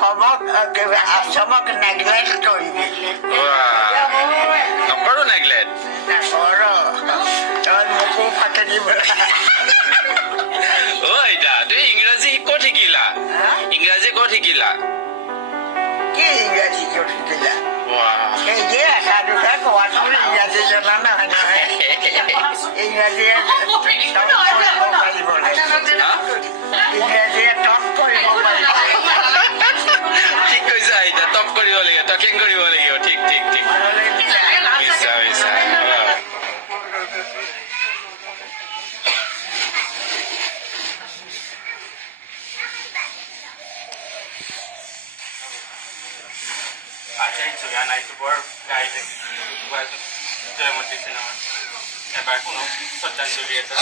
আশ্ৰমক neglect কৰিবি নকৰো neglect তই মোকো ফাটি দিব অ আইতা তুমি ইংৰাজী ক'ত শিকিলা ইংৰাজী ক'ত শিকিলা কি ইংৰাজী ক'ত শিকিলা এই যে আশা দুটা কোৱাটো ইংৰাজী জনা নহয় নহয় ইংৰাজীয়ে ইংৰাজীয়ে টপ কৰিব পাৰিব ঠিক কৈছা আইতা টপ কৰিব লাগিব টকিং কৰিব লাগিব ঠিক ঠিক ঠিক মিছা মিছা আচ্ছা যোৱা নাই বৰ গাই জয়মতী চিনেমা এবাৰ কোনো শ্ৰদ্ধাঞ্জলি এটা